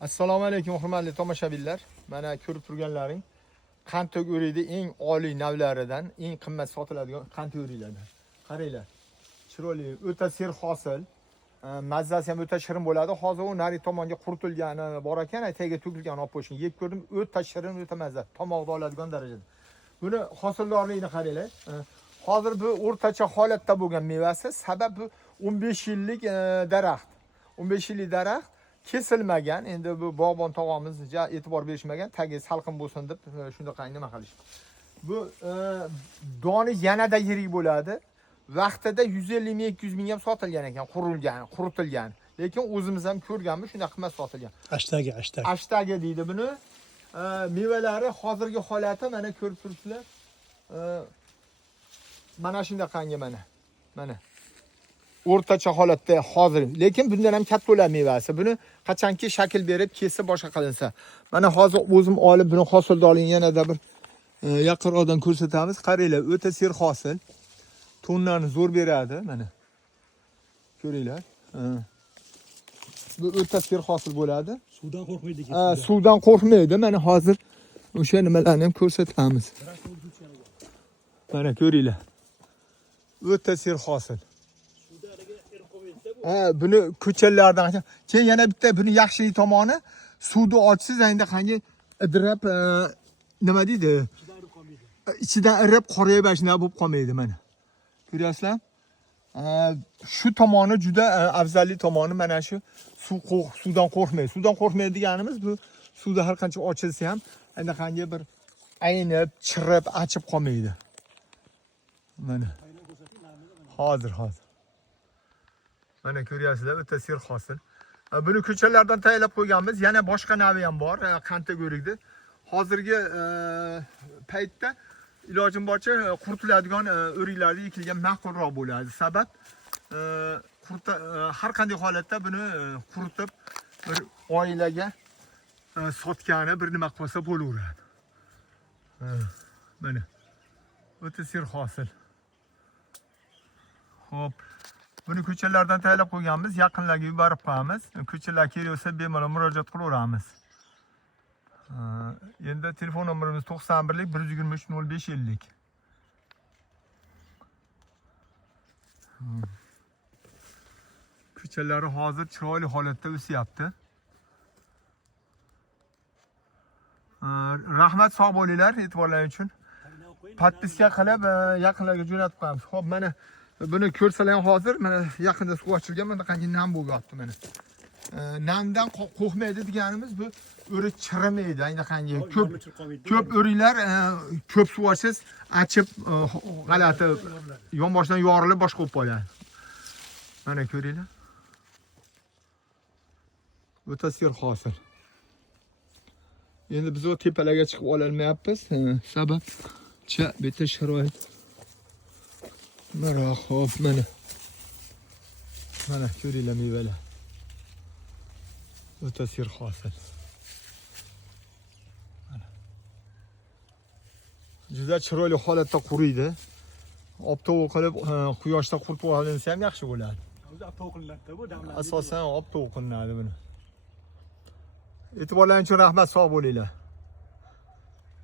Assalomu alaykum hurmatli tomoshabinlar. Mana ko'rib turganlaring qantoq o'riydi eng oliy navlaridan, eng qimmat sotiladigan qantoq o'riylardan. Qaranglar. Chiroyli, o'ta serhosil, mazzasi ham o'ta shirin bo'ladi. Hozir u nari tomonga quritilgani bor ekan, tagiga to'kilgan olib qo'yishni yeb ko'rdim. O'ta shirin, o'ta mazza, tomoqda oladigan darajada. Buni hosildorligini qaranglar. Hozir bu o'rtacha holatda bo'lgan mevasi, sabab bu 15 yillik daraxt. 15 yillik daraxt kesilmagan. Endi bu bog'bon tog'amiz e'tibor berishmagan, tagi salqin bo'lsin deb shunaqa nima qilish. Bu doni yanada yirik bo'ladi. Vaqtida 150 ming 200 ming ham sotilgan ekan, quritilgan. Lekin o'zimiz ham ko'rganmiz, shunday qimmat sotilgan. Ashtagi deydi buni. Mevalari hozirgi holati mana ko'rib turibsizlar. Mana shunaqangi mana. O'rtacha holatda hozir, lekin bundan ham katta bo'ladi mevasi. Buni qachonki shakl berib, kesib boshqa qilinsa. Mana hozir o'zim olib buni hosildorligini yanada bir yaqinroqdan ko'rsatamiz. Qaranglar, o'ta serhosil. Tonlarni zo'r beradi, mana. Ko'ringlar. Bu o'ta serhosil bo'ladi. Suvdan qo'rqmaydi. Suvdan qo'rqmaydi. Mana hozir o'sha nimalarni ham ko'rsatamiz. Mana ko'ringlar. O'ta serhosil. Buni ko'chalardan keyin yana bitta buni yaxshilik tomoni, suvni ochsiz endi qanday idirab nima deydi? Ichidan irib qorayib ashna bo'lib qolmaydi mana. Ko'ryapsizlar? Shu tomoni juda afzalli tomoni mana shu suvdan qo'rqmaydi. Suvdan qo'rqmaydi deganimiz bu suvda har qancha ochilsa ham endi qanday bir aynib, chirib, achib qolmaydi. Mana. Hozir. Mana ko'ryapsizlar, o'ta serhosil. Buni ko'chalardan tayyorlab qo'yganmiz. Yana boshqa navi ham bor, qantaq o'rikdi. Hozirgi paytda ilojim boricha quritiladigan o'riklarni ekilgan ma'qulroq bo'ladi. Sabab har qanday holatda buni quritib bir oilaga sotgani bir nima qilsa bo'laveradi. Mana. O'ta serhosil. Xo'p. Buni ko'chalardan tayyorlab qo'yganmiz, yaqinlarga yuborib qo'yamiz. Ko'chalar kelsa bemalol murojaat qilaveramiz. Endi telefon nomerimiz 91 123 0550. Ko'chalari hozir chiroyli holatda o'syapti. Rahmat, sog' bo'linglar e'tiborlaringiz uchun. Podpiska qilib yaqinlarga jo'natib qo'yamiz. Xo'p, mana buni ko'rsalar hozir mana yaqinda suv ochilgan, mana qanday nam bo'lyapti mana. Namdan qo'rqmaydi deganimiz bu o'rik chirimaydi, ayni qanday ko'p o'riklar ko'p suv ochsiz achib g'alati yonboshdan yorilib boshqa bo'lib qoladi. Mana ko'ringlar. O'ta serhosil. Endi biz o tepalarga chiqib ololmayapmiz, sabab bitta sharoit. Mana xo'p, mana ko'ringlar mevalar. O'ta serhosil. Mana. Juda chiroyli holatda quriydi. Ob-tovuq qilib, quyoshda quritib olinsa ham yaxshi bo'ladi. O'zi ob-tovuq qilinadi bu damlarda. Asosan ob-tovuq qilinadi buni. E'tiborlaringiz uchun rahmat, sog' bo'linglar.